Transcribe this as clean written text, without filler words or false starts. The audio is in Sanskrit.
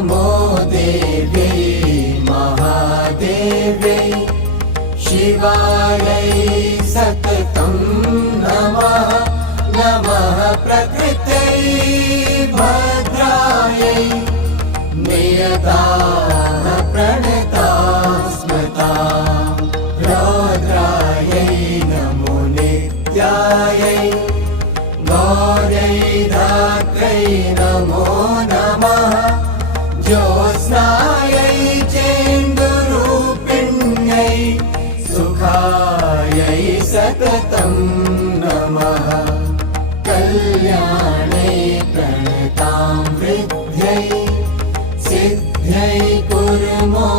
नमो देव्यै महादेव्यै शिवायै सततं नमः नमः प्रकृत्यै भद्रायै नियताः प्रणताः स्मृताः रौद्रायै नमो नित्यायै गौर्यै धात्र्यै नमो नमः ज्योत्स्नायै चेन्दुरूपिण्यै सुखायै सततं नमः कल्याणै प्रणतां वृद्ध्यै सिद्ध्यै कुर्मो